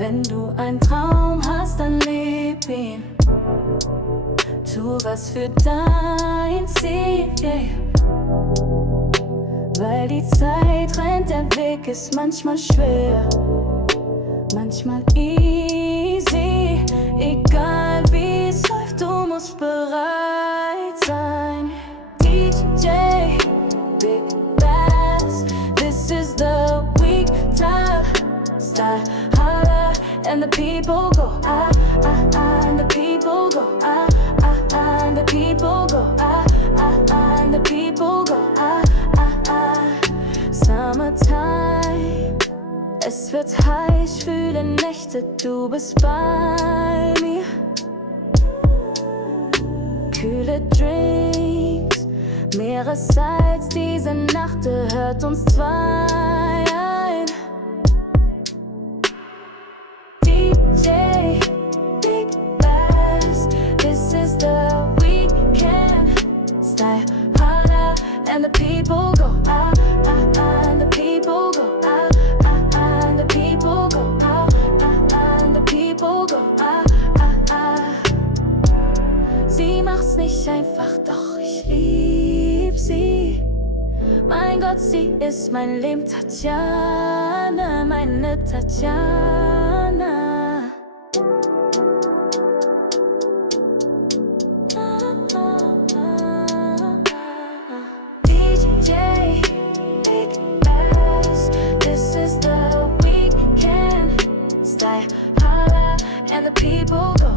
Wenn du einen Traum hast, dann leb ihn. Tu was für dein Ziel, yeah. Weil die Zeit rennt, der Weg ist manchmal schwer, manchmal easy. Egal wie es läuft, du musst bereit sein. DJ Big Bass, this is the week time. Style holla and the people go ah ah ah, and the people go ah ah ah, and the people go ah ah ah, and the people go ah ah ah. Summertime, es wird heiß, ich fühle Nächte, du bist bei mir. Kühle Drinks, Meeressalz, diese Nacht hört uns zwei ein. DJ Big Bass, this is the weekend. Style holla and the people go ah ah ah, and the people go ah ah ah, and the people go ah ah ah, and the people go ah ah ah. Sie macht's nicht einfach, doch ich lieb sie. Mein Gott, sie ist mein Leben, Tatjana, meine Tatjana. DJ Big Bass, this is the weekend. Style holla and the people go